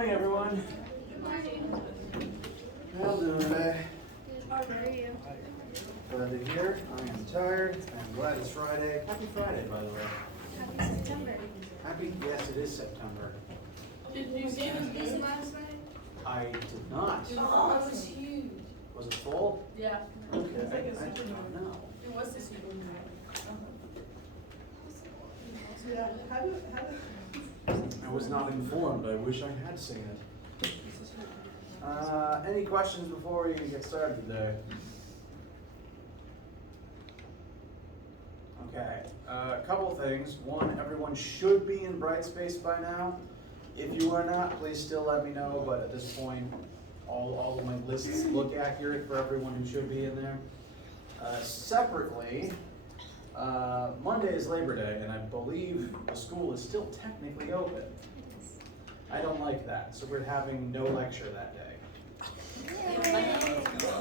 morning, everyone. Good morning. How y'all doing today? How are you? Glad to hear. I am tired. I'm glad it's Friday. Happy Friday, by the way. Happy September. Happy, yes, it is September. Did you see the game last night? I did not. Oh, it was huge. Was it full? Yeah. Okay, I did not know. It was this huge. Yeah, I was not informed. I wish I had seen it. Any questions before we get started today? Okay, a couple things. One, everyone should be in Brightspace by now. If you are not, please still let me know, but at this point, all of my lists look accurate for everyone who should be in there. Separately, Monday is Labor Day, and I believe the school is still technically open. I don't like that, so we're having no lecture that day.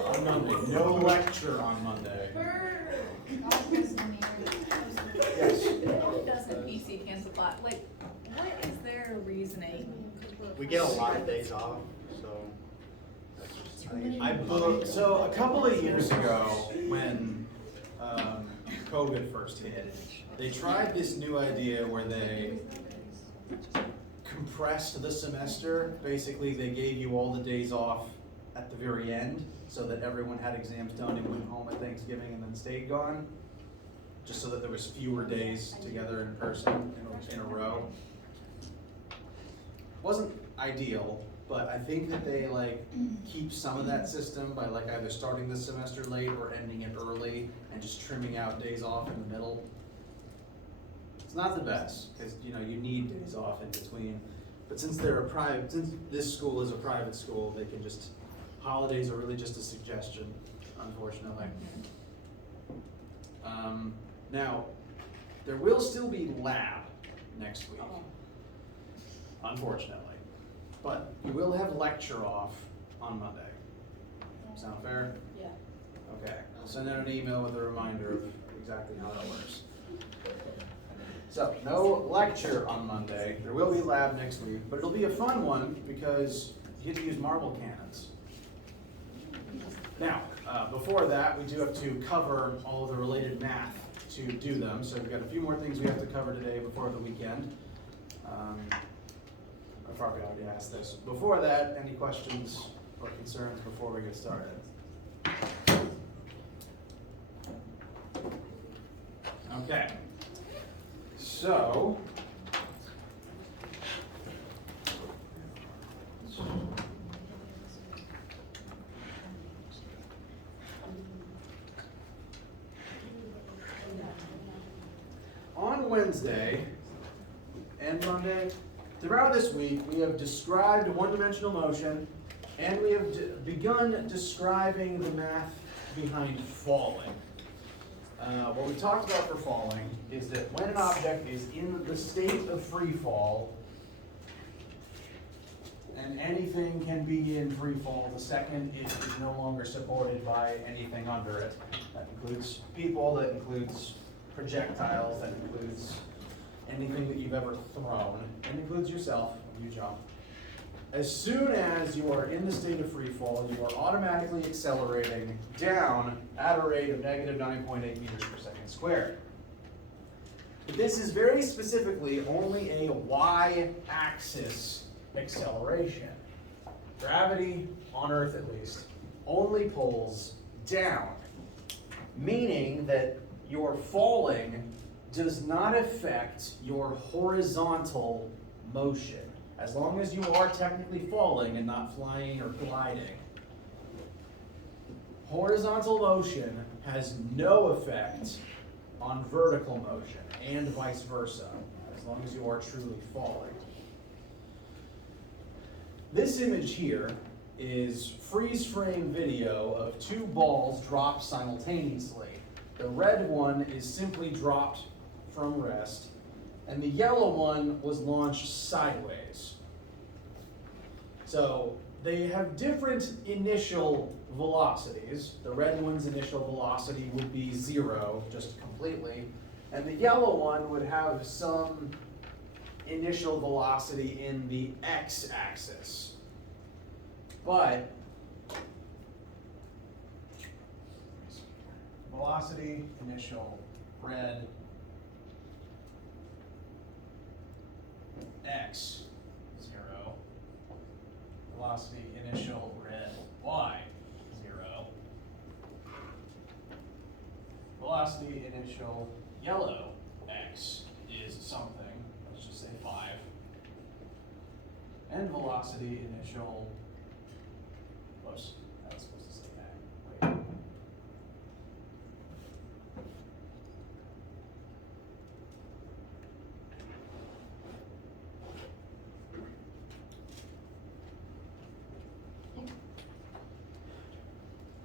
On Monday, no lecture on Monday. Yes. Doesn't PC cancel plot? Like, what is their reasoning? We get a lot of days off, so. I booked, so a couple of years ago, when COVID first hit, they tried this new idea where they compressed the semester. Basically, they gave you all the days off at the very end, so that everyone had exams done and went home at Thanksgiving and then stayed gone, just so that there was fewer days together in person in a row. Wasn't ideal, but I think that they keep some of that system by either starting the semester late or ending it early and just trimming out days off in the middle. It's not the best, because you need days off in between. But since since this school is a private school, they can just, holidays are really just a suggestion, unfortunately. Now, there will still be lab next week, unfortunately. But you will have lecture off on Monday. Sound fair? Yeah. Okay, I'll send out an email with a reminder of exactly how that works. So, no lecture on Monday. There will be lab next week, but it'll be a fun one because you get to use marble cannons. Now, before that, we do have to cover all of the related math to do them. So we've got a few more things we have to cover today before the weekend. I probably already asked this. Before that, any questions or concerns before we get started? Okay. So, on Wednesday and Monday, throughout this week, we have described one-dimensional motion, and we have begun describing the math behind falling. What we talked about for falling is that when an object is in the state of free fall, and anything can be in free fall the second it is no longer supported by anything under it. That includes people, that includes projectiles, that includes anything that you've ever thrown, and includes yourself when you jump. As soon as you are in the state of free fall, you are automatically accelerating down at a rate of negative 9.8 meters per second squared. But this is very specifically only a y-axis acceleration. Gravity, on Earth at least, only pulls down, meaning that your falling does not affect your horizontal motion, as long as you are technically falling and not flying or gliding. Horizontal motion has no effect on vertical motion, and vice versa, as long as you are truly falling. This image here is freeze frame video of two balls dropped simultaneously. The red one is simply dropped from rest, and the yellow one was launched sideways. So they have different initial velocities. The red one's initial velocity would be 0, just completely, and the yellow one would have some initial velocity in the x-axis. But velocity initial red x 0, velocity initial red y 0, velocity initial yellow x is something, let's just say 5, and velocity initial, whoops, I was supposed to say that, wait.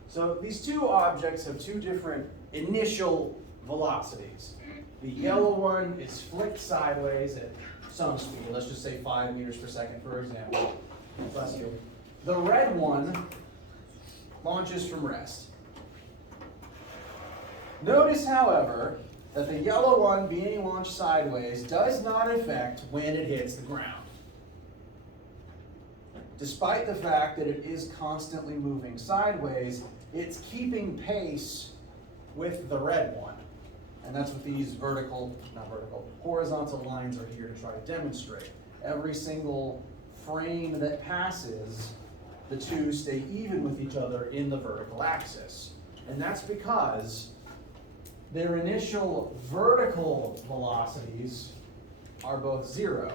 So these two objects have two different initial velocities. The yellow one is flicked sideways at some speed, let's just say 5 meters per second, for example. Bless you. The red one launches from rest. Notice, however, that the yellow one being launched sideways does not affect when it hits the ground, despite the fact that it is constantly moving sideways. It's keeping pace with the red one. And that's what these horizontal lines are here to try to demonstrate. Every single frame that passes, the two stay even with each other in the vertical axis. And that's because their initial vertical velocities are both 0,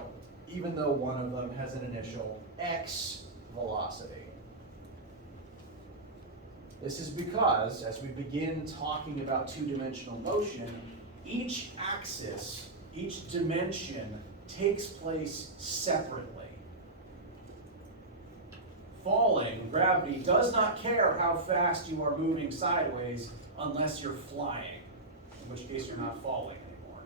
even though one of them has an initial x velocity. This is because, as we begin talking about two-dimensional motion, each axis, each dimension takes place separately. Falling, gravity does not care how fast you are moving sideways unless you're flying, in which case you're not falling anymore.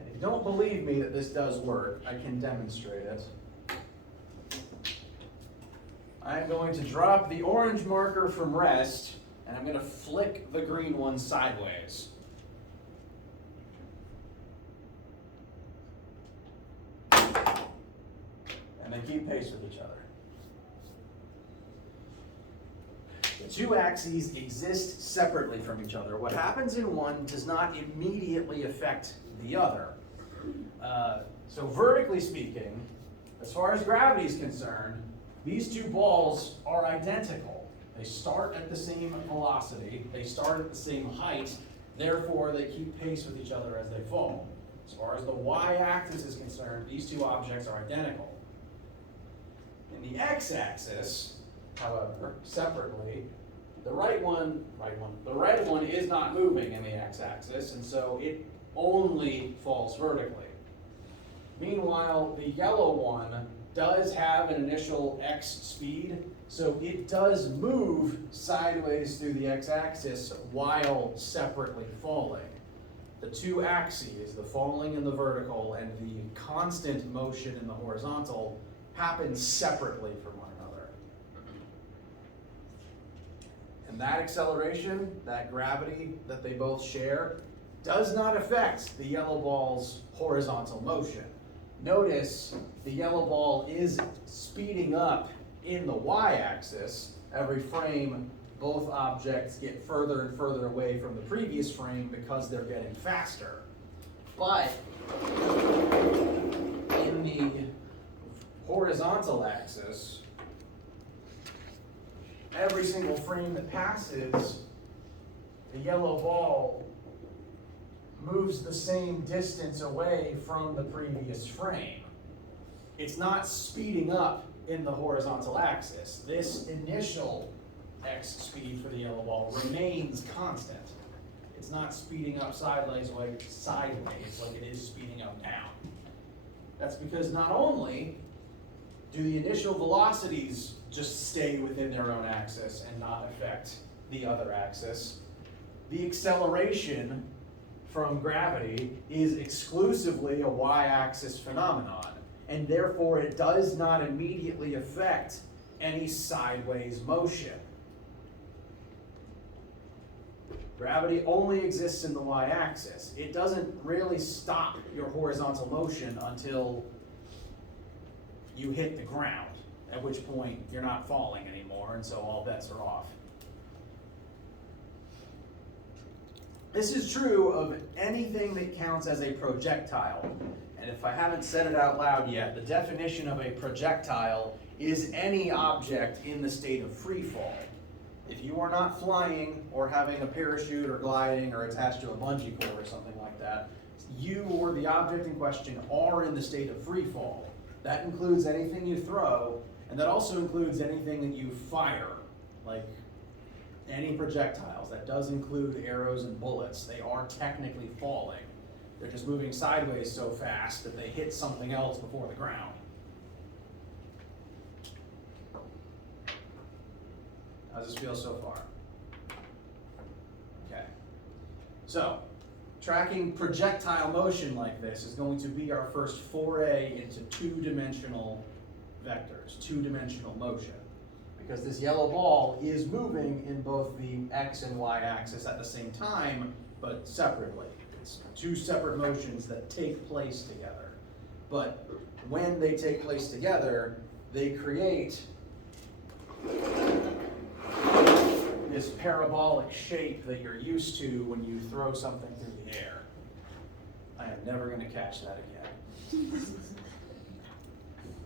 And if you don't believe me that this does work, I can demonstrate it. I'm going to drop the orange marker from rest, and I'm going to flick the green one sideways. And they keep pace with each other. The two axes exist separately from each other. What happens in one does not immediately affect the other. So vertically speaking, as far as gravity is concerned, these two balls are identical. They start at the same velocity, they start at the same height, therefore they keep pace with each other as they fall. As far as the y-axis is concerned, these two objects are identical. In the x-axis, however, separately, the red one is not moving in the x-axis, and so it only falls vertically. Meanwhile, the yellow one does have an initial x speed, so it does move sideways through the x-axis while separately falling. The two axes, the falling and the vertical, and the constant motion in the horizontal, happen separately from one another. And that acceleration, that gravity that they both share, does not affect the yellow ball's horizontal motion. Notice the yellow ball is speeding up in the y-axis. Every frame, both objects get further and further away from the previous frame because they're getting faster. But in the horizontal axis, every single frame that passes, the yellow ball moves the same distance away from the previous frame. It's not speeding up in the horizontal axis. This initial x speed for the yellow ball remains constant. It's not speeding up sideways like it is speeding up down. That's because not only do the initial velocities just stay within their own axis and not affect the other axis, the acceleration from gravity is exclusively a y-axis phenomenon, and therefore it does not immediately affect any sideways motion. Gravity only exists in the y-axis. It doesn't really stop your horizontal motion until you hit the ground, at which point you're not falling anymore, and so all bets are off. This is true of anything that counts as a projectile. And if I haven't said it out loud yet, the definition of a projectile is any object in the state of free fall. If you are not flying or having a parachute or gliding or attached to a bungee cord or something like that, you or the object in question are in the state of free fall. That includes anything you throw, and that also includes anything that you fire, like any projectiles. That does include arrows and bullets. They are technically falling. They're just moving sideways so fast that they hit something else before the ground. How does this feel so far? Okay. So, tracking projectile motion like this is going to be our first foray into two-dimensional vectors, two-dimensional motion. Because this yellow ball is moving in both the x and y axis at the same time, but separately. It's two separate motions that take place together. But when they take place together, they create this parabolic shape that you're used to when you throw something through the air. I am never going to catch that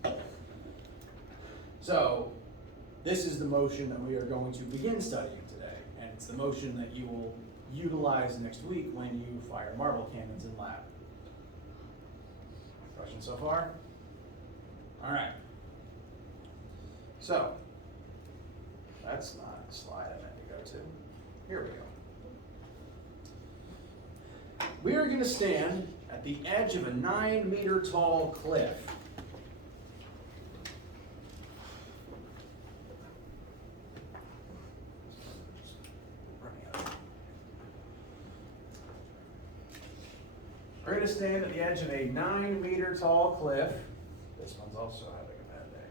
again. So, this is the motion that we are going to begin studying today, and it's the motion that you will utilize next week when you fire marble cannons in lab. Questions so far? All right. So, that's not a slide I meant to go to. Here we go. We are going to stand at the edge of a 9-meter tall cliff. We're going to stand at the edge of a 9-meter tall cliff. This one's also having a bad day.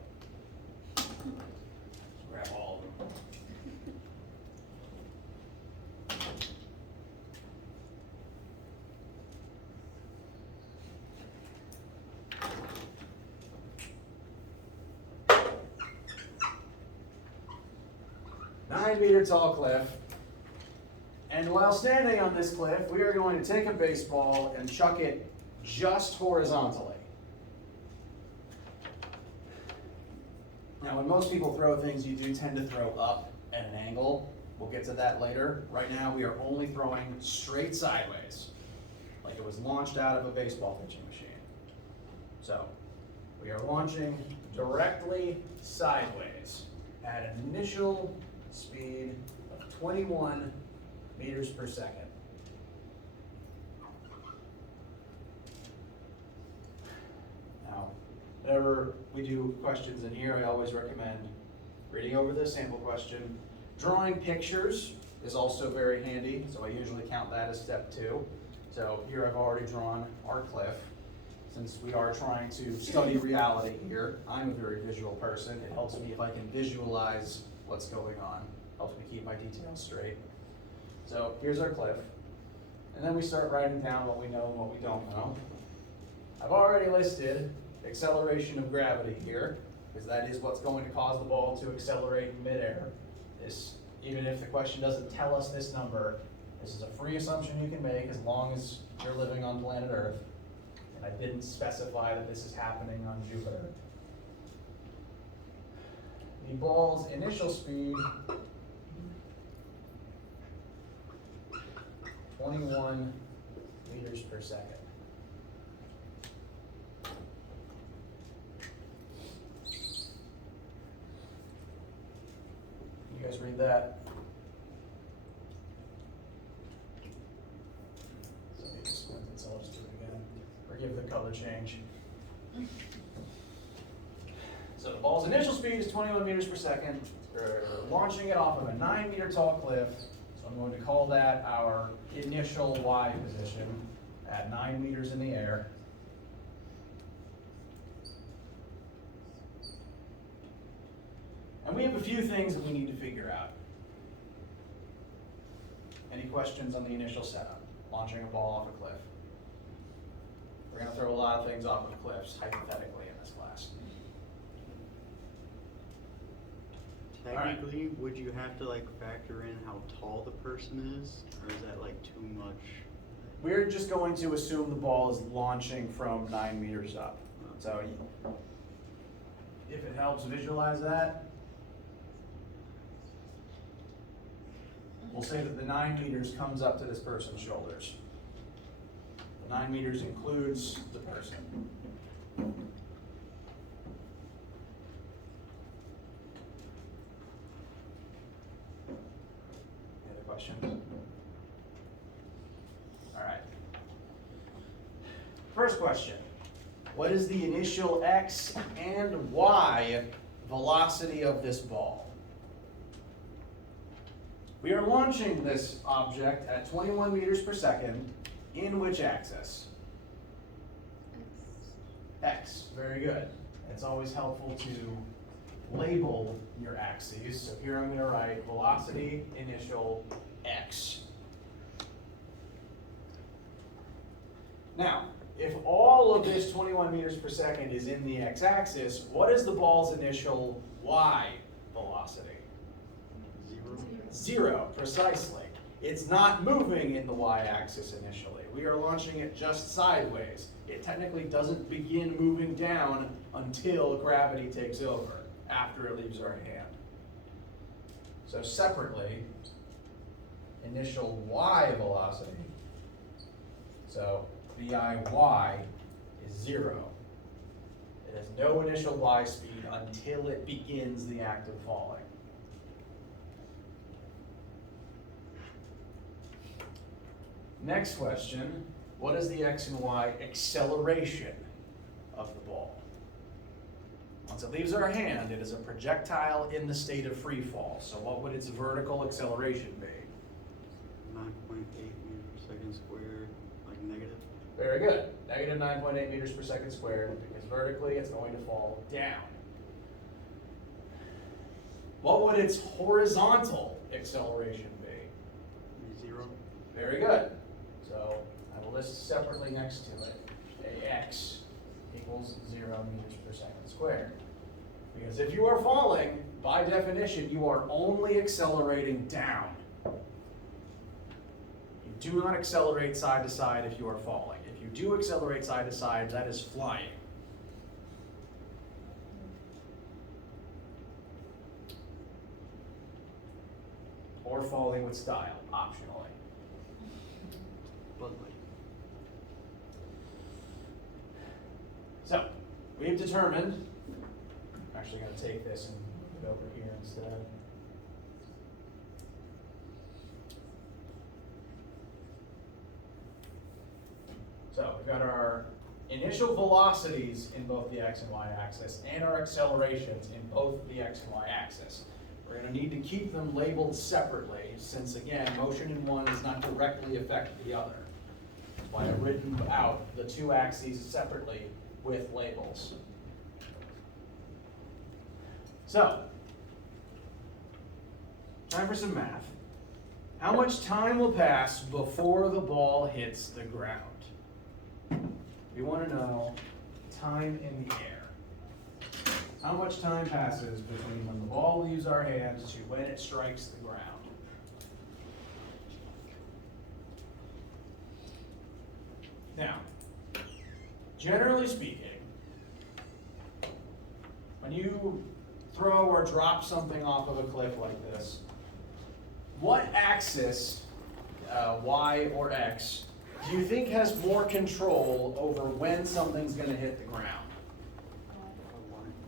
Grab all of them. Nine-meter tall cliff. And while standing on this cliff, we are going to take a baseball and chuck it just horizontally. Now, when most people throw things, you do tend to throw up at an angle. We'll get to that later. Right now, we are only throwing straight sideways, like it was launched out of a baseball pitching machine. So, we are launching directly sideways at an initial speed of 21 meters per second. Now, whenever we do questions in here, I always recommend reading over the sample question. Drawing pictures is also very handy, so I usually count that as step 2. So here I've already drawn our cliff. Since we are trying to study reality here, I'm a very visual person. It helps me if I can visualize what's going on. Helps me keep my details straight. So here's our cliff. And then we start writing down what we know and what we don't know. I've already listed acceleration of gravity here, because that is what's going to cause the ball to accelerate in midair. This, even if the question doesn't tell us this number, this is a free assumption you can make as long as you're living on planet Earth. And I didn't specify that this is happening on Jupiter. The ball's initial speed, 21 meters per second. You guys read that? So I need to squint it, so I'll just do it again. Forgive the color change. So the ball's initial speed is 21 meters per second. We're launching it off of a 9-meter tall cliff. So I'm going to call that our initial Y position at 9 meters in the air. And we have a few things that we need to figure out. Any questions on the initial setup? Launching a ball off a cliff. We're gonna throw a lot of things off of cliffs, hypothetically, in this class. right. Technically, would you have to like factor in how tall the person is, or is that like too much? We're just going to assume the ball is launching from 9 meters up. So if it helps visualize that, we'll say that the 9 meters comes up to this person's shoulders. The 9 meters includes the person. Any other questions? All right. First question. What is the initial x and y velocity of this ball? We are launching this object at 21 meters per second in which axis? X. Very good. It's always helpful to label your axes. So here I'm going to write velocity initial x. Now, if all of this 21 meters per second is in the x-axis, what is the ball's initial y velocity? 0, precisely. It's not moving in the y-axis initially. We are launching it just sideways. It technically doesn't begin moving down until gravity takes over, after it leaves our hand. So separately, initial y velocity, so VIY is 0. It has no initial y speed until it begins the act of falling. Next question, what is the x and y acceleration of the ball? Once it leaves our hand, it is a projectile in the state of free fall. So what would its vertical acceleration be? 9.8 meters per second squared, like negative. Very good. Negative 9.8 meters per second squared, because vertically it's going to fall down. What would its horizontal acceleration be? 0. Very good. So I will list separately next to it, AX equals 0 meters per second squared. Because if you are falling, by definition, you are only accelerating down. You do not accelerate side to side if you are falling. If you do accelerate side to side, that is flying. Or falling with style, optionally. But like, So, we've determined, I'm actually going to take this and move it over here instead. So, we've got our initial velocities in both the x and y axis and our accelerations in both the x and y axis. We're going to need to keep them labeled separately since, again, motion in one does not directly affect the other. That's why I've written out the two axes separately with labels. So, time for some math. How much time will pass before the ball hits the ground? We want to know time in the air. How much time passes between when the ball leaves our hands to when it strikes the ground? Now, generally speaking, when you throw or drop something off of a cliff like this, what axis, Y or X, do you think has more control over when something's going to hit the ground?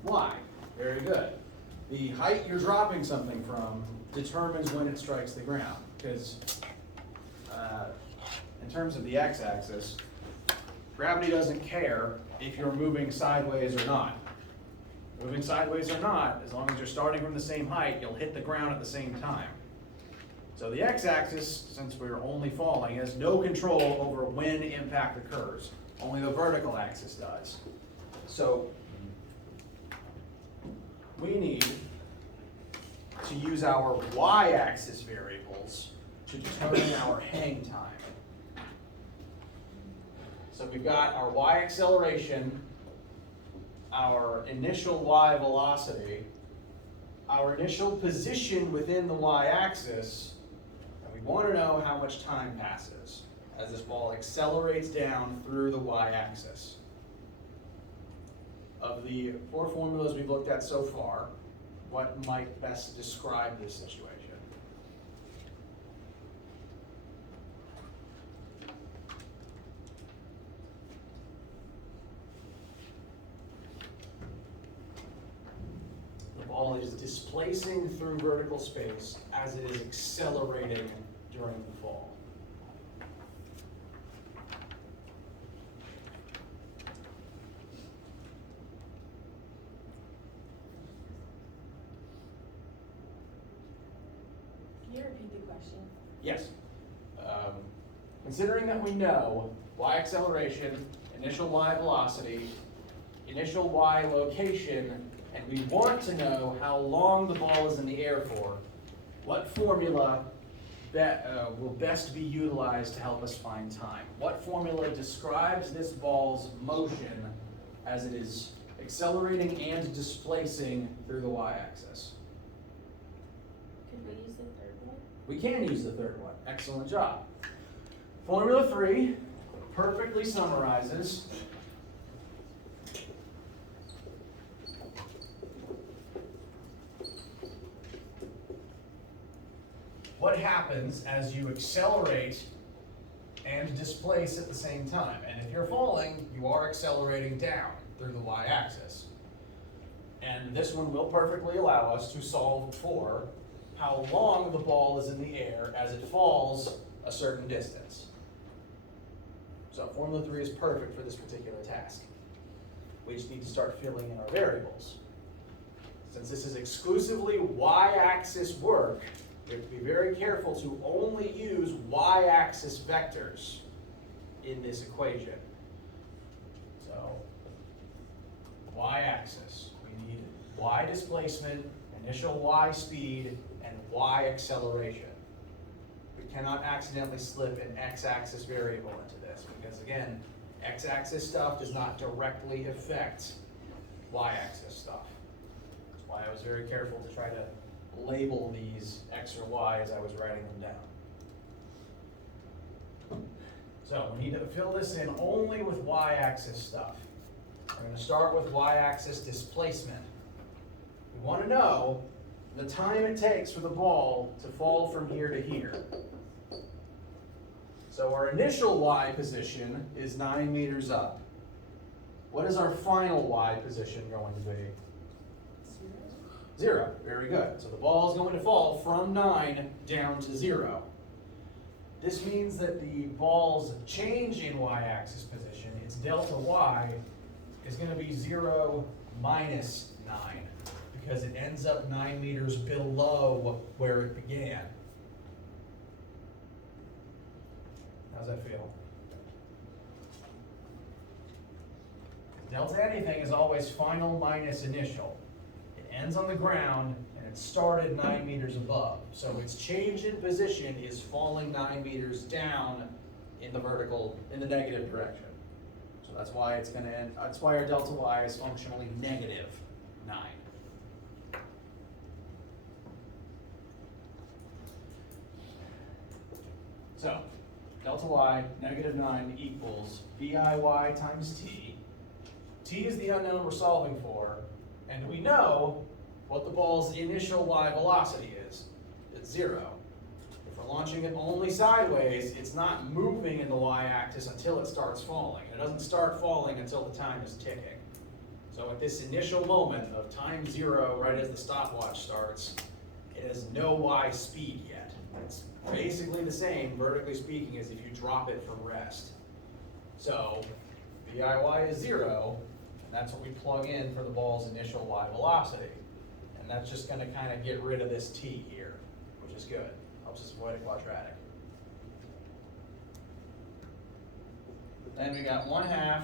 Y. Very good. The height you're dropping something from determines when it strikes the ground, because in terms of the x-axis, gravity doesn't care if you're moving sideways or not. Moving sideways or not, as long as you're starting from the same height, you'll hit the ground at the same time. So the x-axis, since we're only falling, has no control over when impact occurs. Only the vertical axis does. So we need to use our y-axis variables to determine our hang time. So we've got our y acceleration, our initial y velocity, our initial position within the y-axis, and we want to know how much time passes as this ball accelerates down through the y-axis. Of the 4 formulas we've looked at so far, what might best describe this situation? The ball is displacing through vertical space as it is accelerating during the fall. Can you repeat the question? Yes. Considering that we know y acceleration, initial y velocity, initial y location, and we want to know how long the ball is in the air for, what formula that will best be utilized to help us find time? What formula describes this ball's motion as it is accelerating and displacing through the y-axis? Could we use the third one? We can use the third one. Excellent job. Formula 3 perfectly summarizes what happens as you accelerate and displace at the same time. And if you're falling, you are accelerating down through the y-axis. And this one will perfectly allow us to solve for how long the ball is in the air as it falls a certain distance. So formula 3 is perfect for this particular task. We just need to start filling in our variables. Since this is exclusively y-axis work, we have to be very careful to only use y-axis vectors in this equation. So, y-axis, we need y displacement, initial y speed, and y acceleration. We cannot accidentally slip an x-axis variable into this because, again, x-axis stuff does not directly affect y-axis stuff. That's why I was very careful to try to label these x or y as I was writing them down. So we need to fill this in only with y-axis stuff. We're going to start with y-axis displacement. We want to know the time it takes for the ball to fall from here to here. So our initial y position is 9 meters up. What is our final y position going to be? 0. Very good. So the ball is going to fall from 9 down to 0. This means that the ball's change in y-axis position, its delta y, is going to be 0 minus 9 because it ends up 9 meters below where it began. How's that feel? Delta anything is always final minus initial. It ends on the ground and it started 9 meters above. So its change in position is falling 9 meters down in the negative direction. So that's why it's going to end, that's why our delta y is functionally negative 9. So, delta y, negative 9 equals VIY times t. T is the unknown we're solving for, and we know what the ball's initial y velocity is. It's 0. If we're launching it only sideways, it's not moving in the y-axis until it starts falling. It doesn't start falling until the time is ticking. So at this initial moment of time 0, right as the stopwatch starts, it has no y speed yet. It's basically the same, vertically speaking, as if you drop it from rest. So VIY is 0, and that's what we plug in for the ball's initial y velocity. And that's just going to kind of get rid of this t here, which is good. Helps us avoid a quadratic. Then we got 1/2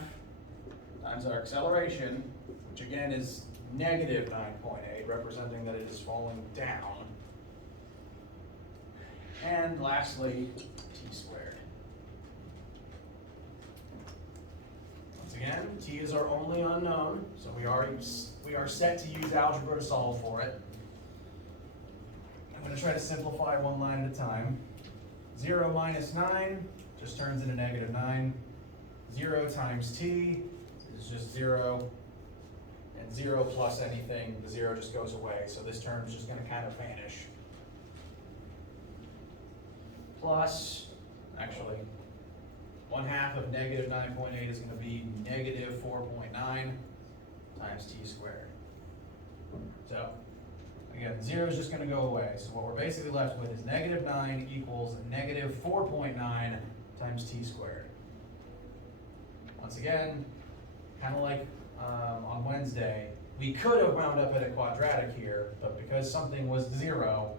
times our acceleration, which again is negative 9.8, representing that it is falling down. And lastly, t squared. Once again, t is our only unknown, so we are set to use algebra to solve for it. I'm going to try to simplify one line at a time. 0 minus 9 just turns into negative 9. 0 times t is just 0. And 0 plus anything, the 0 just goes away. So this term is just going to kind of vanish. Plus, actually, 1/2 of negative 9.8 is going to be negative 4.9 times t squared. So, again, 0 is just going to go away. So what we're basically left with is negative 9 equals negative 4.9 times t squared. Once again, kind of like on Wednesday, we could have wound up at a quadratic here, but because something was 0,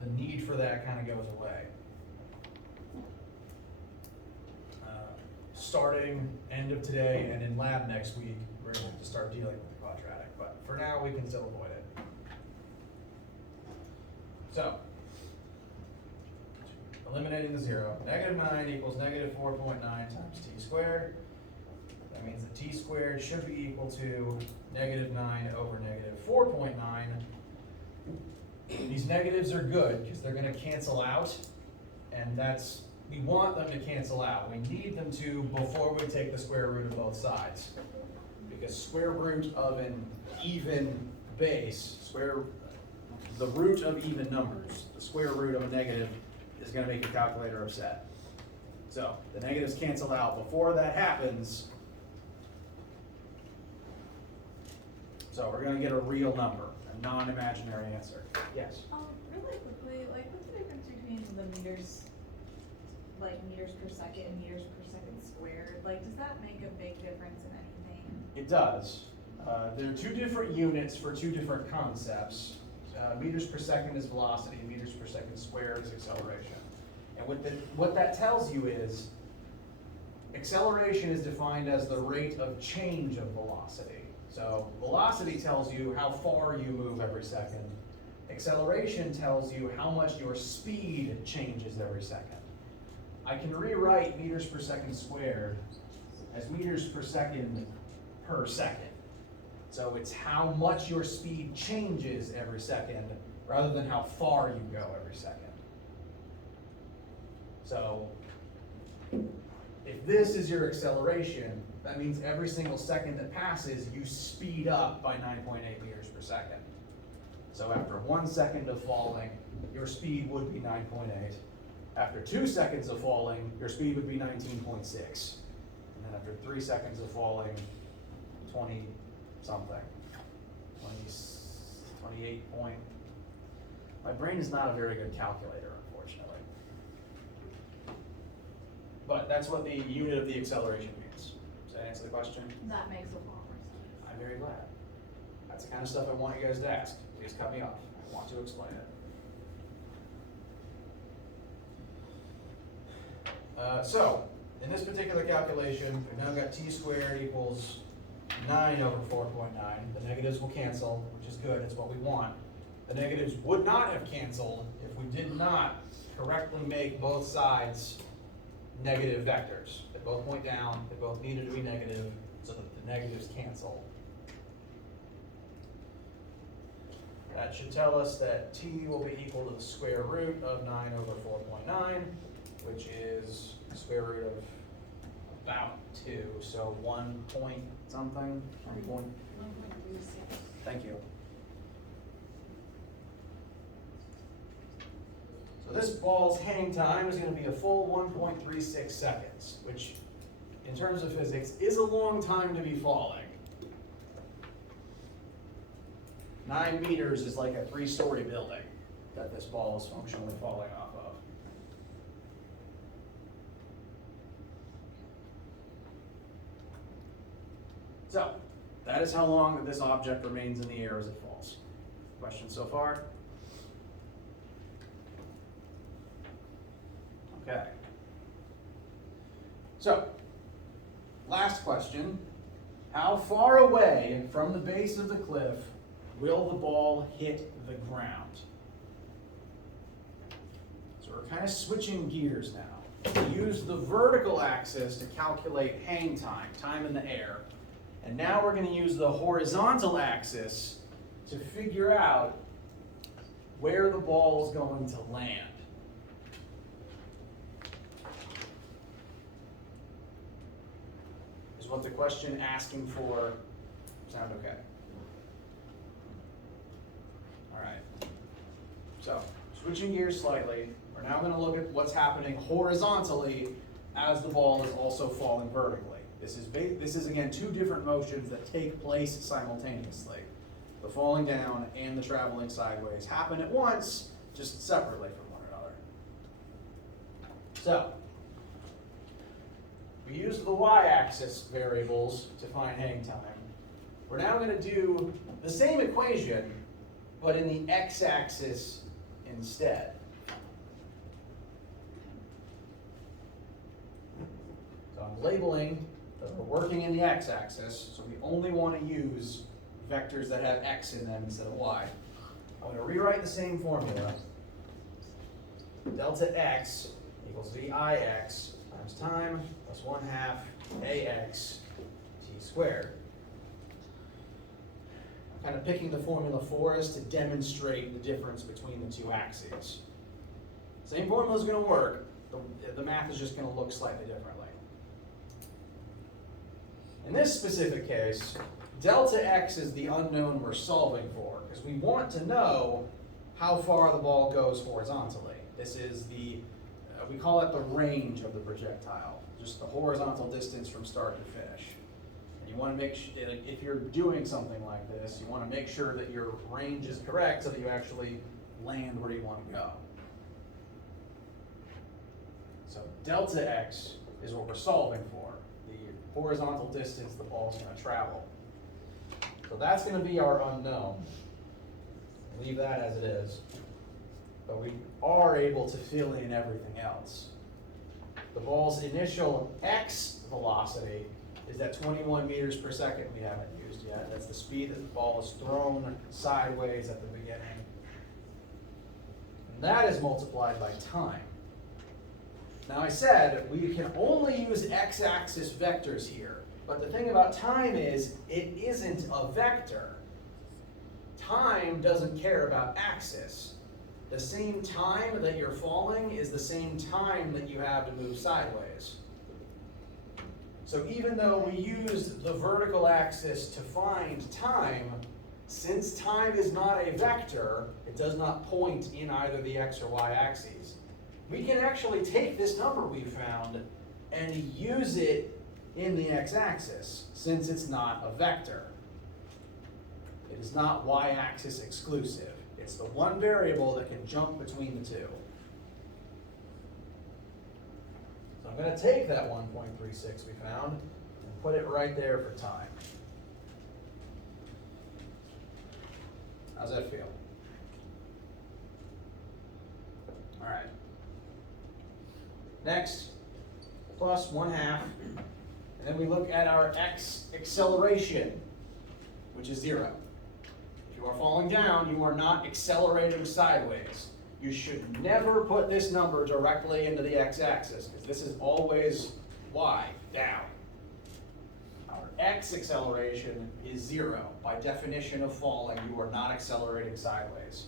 the need for that kind of goes away. Starting end of today and in lab next week, we're going to have to start dealing with the quadratic, but for now we can still avoid it. So, eliminating the 0, negative 9 equals negative 4.9 times t squared. That means that t squared should be equal to negative 9 over negative 4.9. These negatives are good because they're going to cancel out, and we want them to cancel out. We need them to before we take the square root of both sides. Because square root of an even base, the root of even numbers, the square root of a negative is going to make your calculator upset. So the negatives cancel out. Before that happens, so we're going to get a real number, a non-imaginary answer. Yes? Really quickly, like what's the difference between the meters, like meters per second and meters per second squared? Like, does that make a big difference in anything? It does. There are two different units for two different concepts. Meters per second is velocity, meters per second squared is acceleration. And what that tells you is, acceleration is defined as the rate of change of velocity. So velocity tells you how far you move every second. Acceleration tells you how much your speed changes every second. I can rewrite meters per second squared as meters per second. So it's how much your speed changes every second rather than how far you go every second. So if this is your acceleration, that means every single second that passes, you speed up by 9.8 meters per second. So after 1 second of falling, your speed would be 9.8. After 2 seconds of falling, your speed would be 19.6. And then after 3 seconds of falling, 20 something. 28 point. My brain is not a very good calculator, unfortunately. But that's what the unit of the acceleration means. Does that answer the question? That makes a lot more sense. I'm very glad. That's the kind of stuff I want you guys to ask. Please cut me off. I want to explain it. So, in this particular calculation, we've now got t squared equals 9 over 4.9. The negatives will cancel, which is good. It's what we want. The negatives would not have canceled if we did not correctly make both sides negative vectors. They both point down. They both needed to be negative so that the negatives cancel. That should tell us that t will be equal to the square root of 9 over 4.9, which is the square root of about 2, so 1 point something. 1 point. 1.36. Thank you. So this ball's hang time is going to be a full 1.36 seconds, which in terms of physics is a long time to be falling. 9 meters is like a 3-story building that this ball is functionally falling off of. So, that is how long that this object remains in the air as it falls. Questions so far? Okay. So, last question. How far away from the base of the cliff will the ball hit the ground? So we're kind of switching gears now. We use the vertical axis to calculate hang time, time in the air. And now we're going to use the horizontal axis to figure out where the ball is going to land. Is what the question asking for sound okay? All right. So, switching gears slightly, we're now going to look at what's happening horizontally as the ball is also falling vertically. This is again two different motions that take place simultaneously. The falling down and the traveling sideways happen at once, just separately from one another. So, we used the y-axis variables to find hang time. We're now going to do the same equation, but in the x-axis instead. So I'm labeling that we're working in the x-axis, so we only want to use vectors that have x in them instead of y. I'm going to rewrite the same formula. Delta x equals vix times time plus 1/2 ax t squared. I'm kind of picking the formula for us to demonstrate the difference between the two axes. Same formula is going to work, the math is just going to look slightly differently. In this specific case, delta x is the unknown we're solving for, because we want to know how far the ball goes horizontally. This is the, we call it the range of the projectile, just the horizontal distance from start to finish. And you want to make sure, if you're doing something like this, you want to make sure that your range is correct so that you actually land where you want to go. So delta x is what we're solving for, the horizontal distance the ball's going to travel. So that's going to be our unknown. Leave that as it is. But we are able to fill in everything else. The ball's initial x velocity is that 21 meters per second we haven't used yet. That's the speed that the ball is thrown sideways at the beginning. And that is multiplied by time. Now I said we can only use x-axis vectors here. But the thing about time is it isn't a vector. Time doesn't care about axis. The same time that you're falling is the same time that you have to move sideways. So even though we used the vertical axis to find time, since time is not a vector, it does not point in either the x or y axes. We can actually take this number we found and use it in the x-axis, since it's not a vector. It is not y-axis exclusive. It's the one variable that can jump between the two. So I'm going to take that 1.36 we found and put it right there for time. How's that feel? All right. Next, plus 1/2. And then we look at our x acceleration, which is 0. If you are falling down, you are not accelerating sideways. You should never put this number directly into the x-axis, because this is always y, down. Our x acceleration is 0. By definition of falling, you are not accelerating sideways.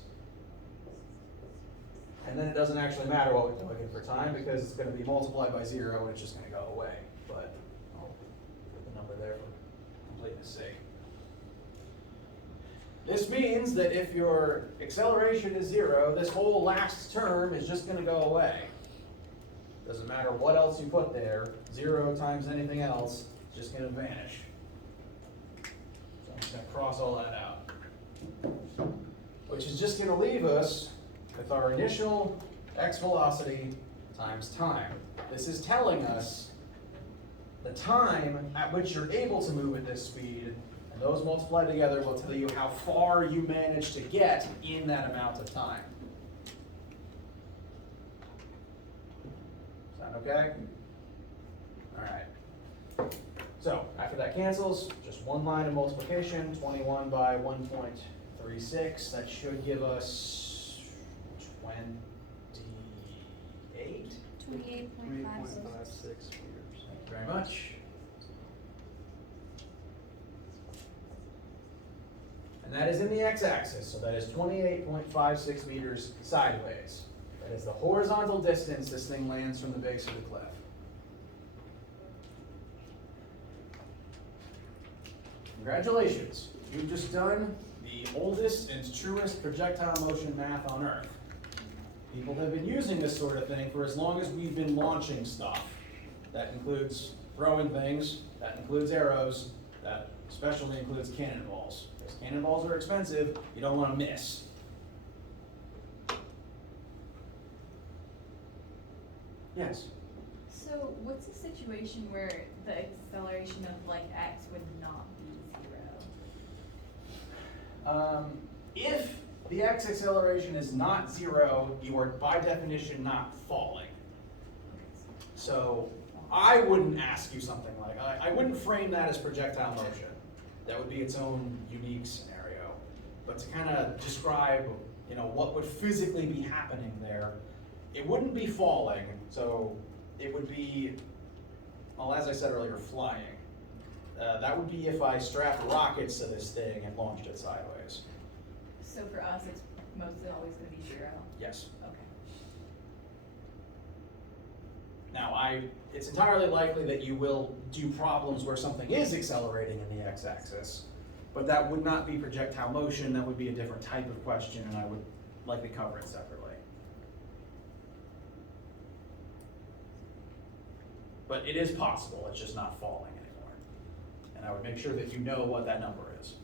And then it doesn't actually matter what we're looking for time, because it's going to be multiplied by 0 and it's just going to go away. But I'll put the number there for completeness sake. This means that if your acceleration is 0, this whole last term is just going to go away. Doesn't matter what else you put there, 0 times anything else is just going to vanish. So I'm just going to cross all that out. Which is just going to leave us with our initial x velocity times time. This is telling us the time at which you're able to move at this speed, and those multiplied together will tell you how far you managed to get in that amount of time. Sound okay? All right. So after that cancels, just one line of multiplication, 21 by 1.36. That should give us 28.56. 28.56 meters. Thank you very much. And that is in the x-axis, so that is 28.56 meters sideways. That is the horizontal distance this thing lands from the base of the cliff. Congratulations, you've just done the oldest and truest projectile motion math on Earth. People have been using this sort of thing for as long as we've been launching stuff. That includes throwing things, that includes arrows, that especially includes cannonballs. Because cannonballs are expensive, you don't want to miss. Yes? So what's a situation where the acceleration of like x would not be 0? If the x acceleration is not 0, you are by definition not falling. So I wouldn't ask you something like, I wouldn't frame that as projectile motion. That would be its own unique scenario. But to kind of describe, what would physically be happening there, it wouldn't be falling, so it would be, well, as I said earlier, flying. That would be if I strapped rockets to this thing and launched it sideways. So for us, it's mostly always going to be 0. Yes. Okay. Now, it's entirely likely that you will do problems where something is accelerating in the x-axis, but that would not be projectile motion. That would be a different type of question, and I would likely cover it separately. But it is possible, it's just not falling anymore. And I would make sure that you know what that number is.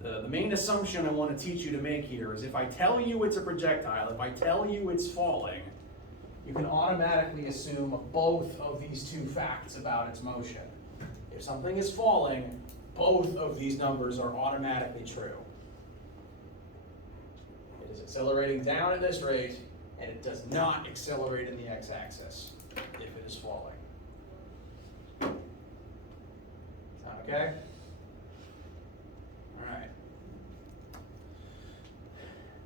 The main assumption I want to teach you to make here is if I tell you it's a projectile, if I tell you it's falling, you can automatically assume both of these two facts about its motion. If something is falling, both of these numbers are automatically true. It is accelerating down at this rate, and it does not accelerate in the x-axis if it is falling. Sound okay? All right.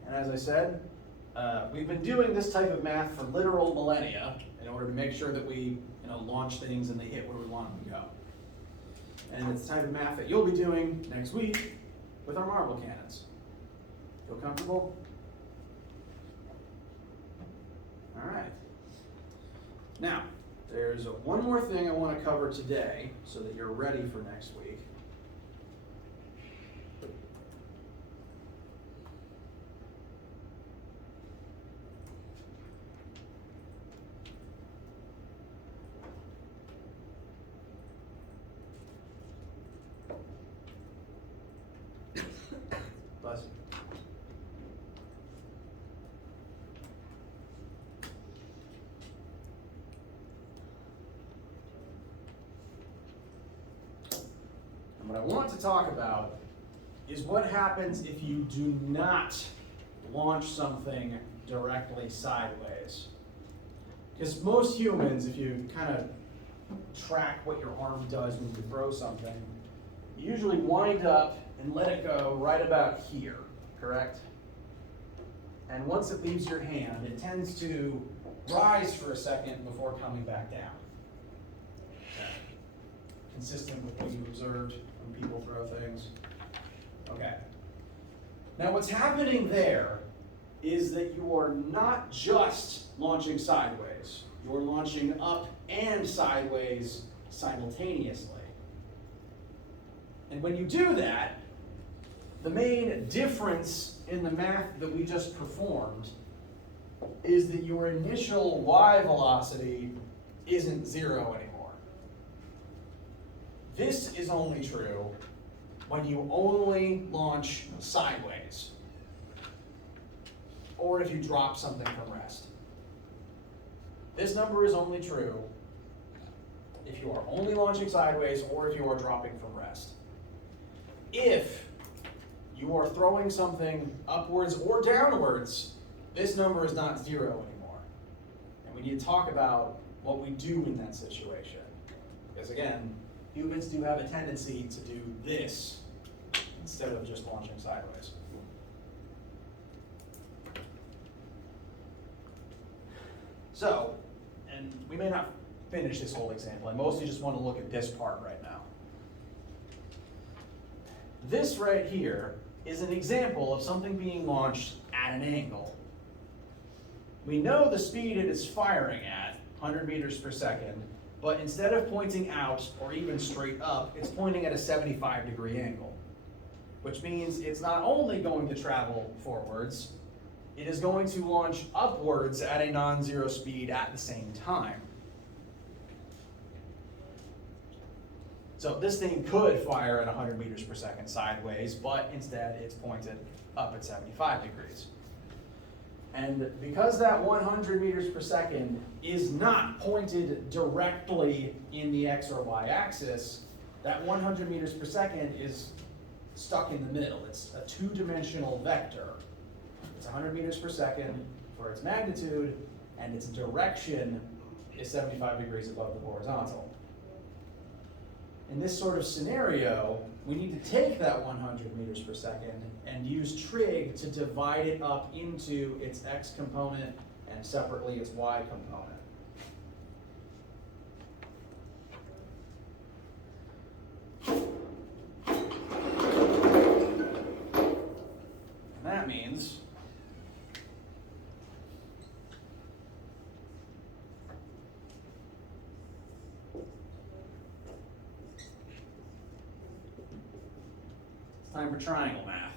And as I said, we've been doing this type of math for literal millennia in order to make sure that we launch things and they hit where we want them to go. And it's the type of math that you'll be doing next week with our marble cannons. Feel comfortable? All right. Now, there's one more thing I want to cover today so that you're ready for next week. Bless you. And what I want to talk about is what happens if you do not launch something directly sideways. Because most humans, if you kind of track what your arm does when you throw something, you usually wind up and let it go right about here, correct? And once it leaves your hand, it tends to rise for a second before coming back down. Consistent with what you observed when people throw things. Okay. Now what's happening there is that you are not just launching sideways, you're launching up and sideways simultaneously. And when you do that, the main difference in the math that we just performed is that your initial y velocity isn't 0 anymore. This is only true when you only launch sideways, or if you drop something from rest. This number is only true if you are only launching sideways or if you are dropping from rest. If you are throwing something upwards or downwards, this number is not 0 anymore. And we need to talk about what we do in that situation. Because again, humans do have a tendency to do this instead of just launching sideways. So, and we may not finish this whole example, I mostly just want to look at this part right now. This right here is an example of something being launched at an angle. We know the speed it is firing at, 100 meters per second, but instead of pointing out or even straight up, it's pointing at a 75-degree angle, which means it's not only going to travel forwards, it is going to launch upwards at a non-zero speed at the same time. So this thing could fire at 100 meters per second sideways, but instead it's pointed up at 75 degrees. And because that 100 meters per second is not pointed directly in the X or Y axis, that 100 meters per second is stuck in the middle. It's a two-dimensional vector. It's 100 meters per second for its magnitude, and its direction is 75 degrees above the horizontal. In this sort of scenario, we need to take that 100 meters per second and use trig to divide it up into its X component and separately its Y component. And that means time for triangle math.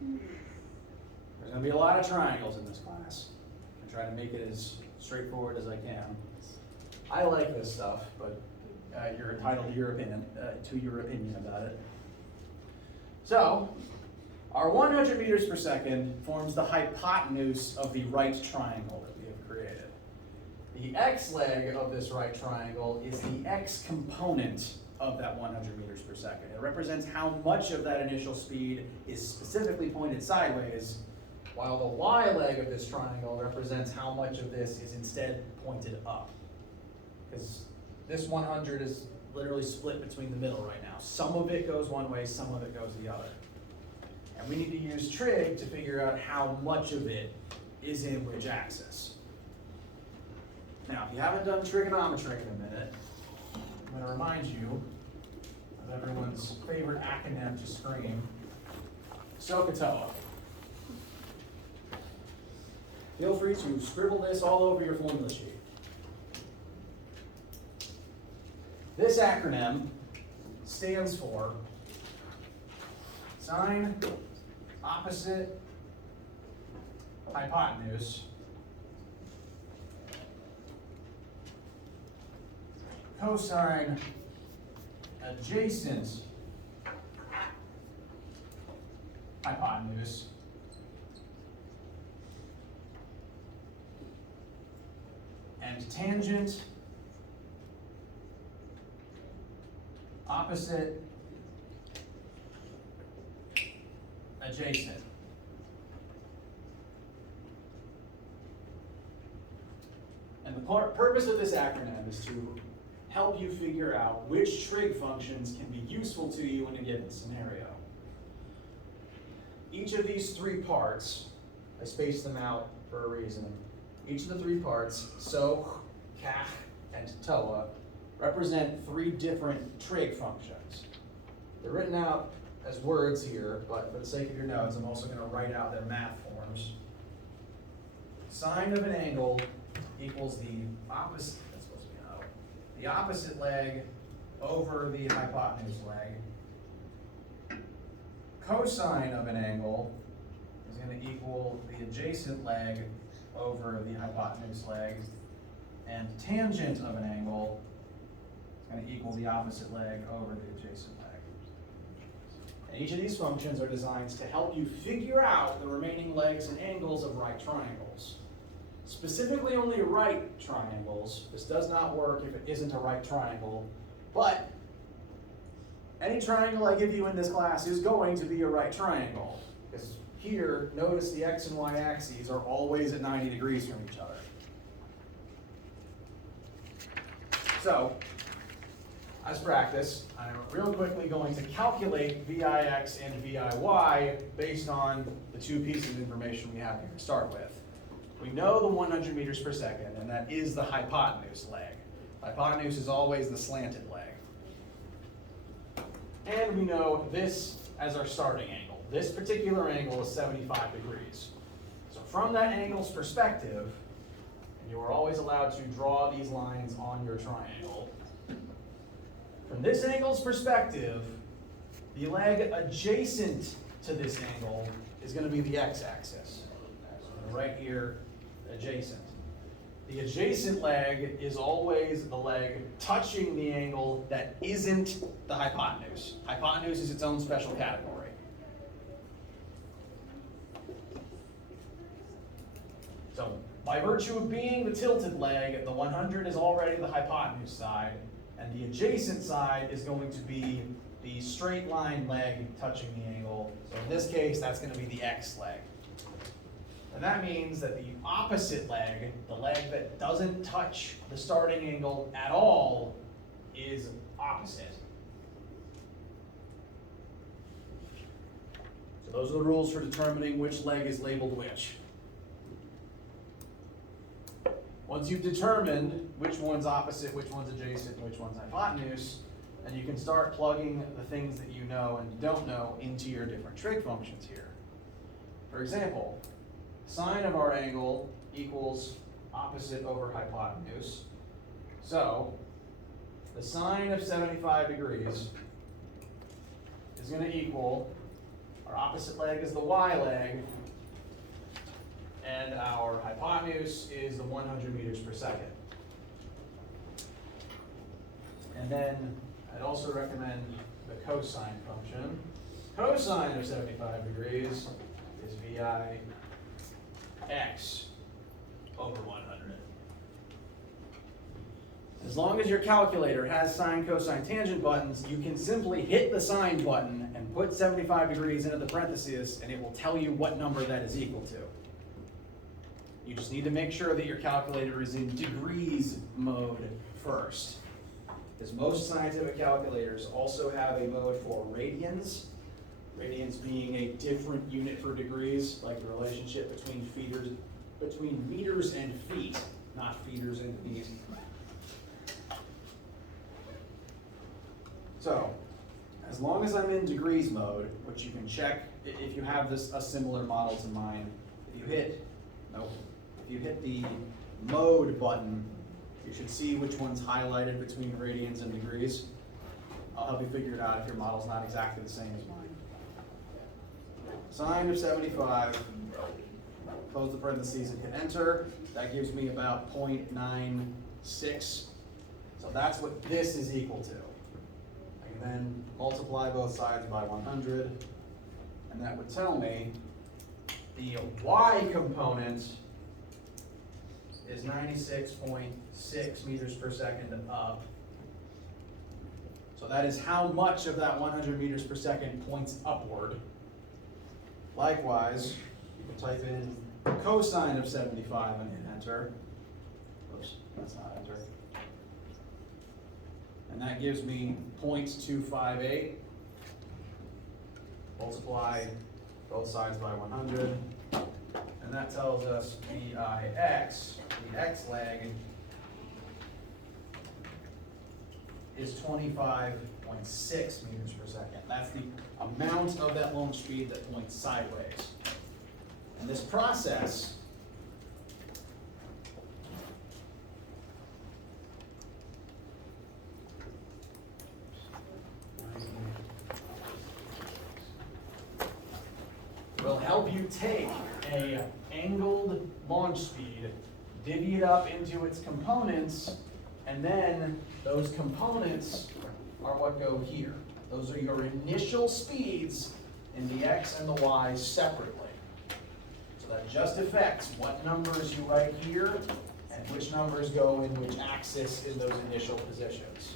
There's going to be a lot of triangles in this class. I try to make it as straightforward as I can. I like this stuff, but you're entitled to your opinion about it. So, our 100 meters per second forms the hypotenuse of the right triangle that we have created. The x leg of this right triangle is the x component of that 100 meters per second. It represents how much of that initial speed is specifically pointed sideways, while the y leg of this triangle represents how much of this is instead pointed up. Because this 100 is literally split between the middle right now. Some of it goes one way, some of it goes the other. And we need to use trig to figure out how much of it is in which axis. Now, if you haven't done trigonometry in a minute, I'm going to remind you of everyone's favorite acronym to scream, SOHCAHTOA. Feel free to scribble this all over your formula sheet. This acronym stands for sine, opposite, hypotenuse, cosine, adjacent, hypotenuse, and tangent, opposite, adjacent. And the purpose of this acronym is to help you figure out which trig functions can be useful to you in a given scenario. Each of these three parts, I spaced them out for a reason. Each of the three parts, SOH, CAH, and TOA, represent three different trig functions. They're written out as words here, but for the sake of your notes, I'm also going to write out their math forms. Sine of an angle equals the opposite, that's supposed to be an O, the opposite leg over the hypotenuse leg. Cosine of an angle is going to equal the adjacent leg over the hypotenuse leg. And tangent of an angle is going to equal the opposite leg over the adjacent leg. And each of these functions are designed to help you figure out the remaining legs and angles of right triangles. Specifically only right triangles. This does not work if it isn't a right triangle, but any triangle I give you in this class is going to be a right triangle. Because here, notice the x and y axes are always at 90 degrees from each other. So, as practice, I'm real quickly going to calculate VIX and VIY based on the two pieces of information we have here to start with. We know the 100 meters per second, and that is the hypotenuse leg. Hypotenuse is always the slanted leg. And we know this as our starting angle. This particular angle is 75 degrees. So from that angle's perspective, you are always allowed to draw these lines on your triangle. From this angle's perspective, the leg adjacent to this angle is going to be the x-axis. So right here, adjacent. The adjacent leg is always the leg touching the angle that isn't the hypotenuse. Hypotenuse is its own special category. So by virtue of being the tilted leg, the 100 is already the hypotenuse side, and the adjacent side is going to be the straight line leg touching the angle. So in this case, that's going to be the x leg. And that means that the opposite leg, the leg that doesn't touch the starting angle at all, is opposite. So those are the rules for determining which leg is labeled which. Once you've determined which one's opposite, which one's adjacent, and which one's hypotenuse, then you can start plugging the things that you know and don't know into your different trig functions here. For example, sine of our angle equals opposite over hypotenuse. So the sine of 75 degrees is going to equal, our opposite leg is the y leg, and our hypotenuse is the 100 meters per second. And then I'd also recommend the cosine function. Cosine of 75 degrees is VI x over 100. As long as your calculator has sine, cosine, tangent buttons, you can simply hit the sine button and put 75 degrees into the parentheses, and it will tell you what number that is equal to. You just need to make sure that your calculator is in degrees mode first, because most scientific calculators also have a mode for radians. Radians being a different unit for degrees, like the relationship between meters and feet, not feeters and feet. So, as long as I'm in degrees mode, which you can check if you have a similar model to mine, if you hit the mode button, you should see which one's highlighted between radians and degrees. I'll help you figure it out if your model's not exactly the same as mine. Sine of 75, close the parentheses and hit enter. That gives me about 0.96. So that's what this is equal to. I can then multiply both sides by 100, and that would tell me the y component is 96.6 meters per second up. So that is how much of that 100 meters per second points upward. Likewise, you can type in cosine of 75 and hit enter. Oops, that's not enter. And that gives me 0.258. Multiply both sides by 100. And that tells us VIX, the x leg, is 25.6 meters per second. That's the amount of that launch speed that points sideways. And this process will help you take a angled launch speed, divvy it up into its components, and then those components are what go here. Those are your initial speeds in the x and the y separately. So that just affects what numbers you write here and which numbers go in which axis in those initial positions.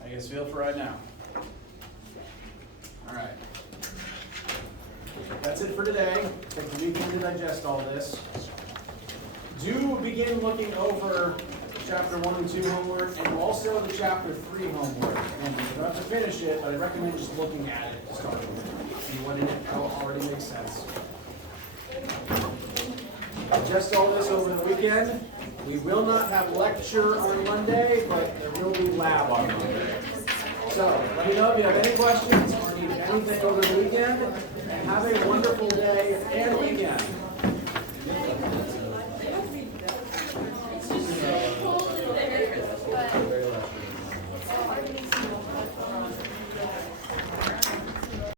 How you guys feel for right now? All right. That's it for today. Take the weekend to digest all this. Do begin looking over chapter 1 and 2 homework and also the chapter 3 homework. And you don't have to finish it, but I recommend just looking at it to start with. See what in it already makes sense. digest all this over the weekend. We will not have lecture on Monday, but there will be lab on Monday. So, let me know if you have any questions or need anything over the weekend. Have a wonderful day and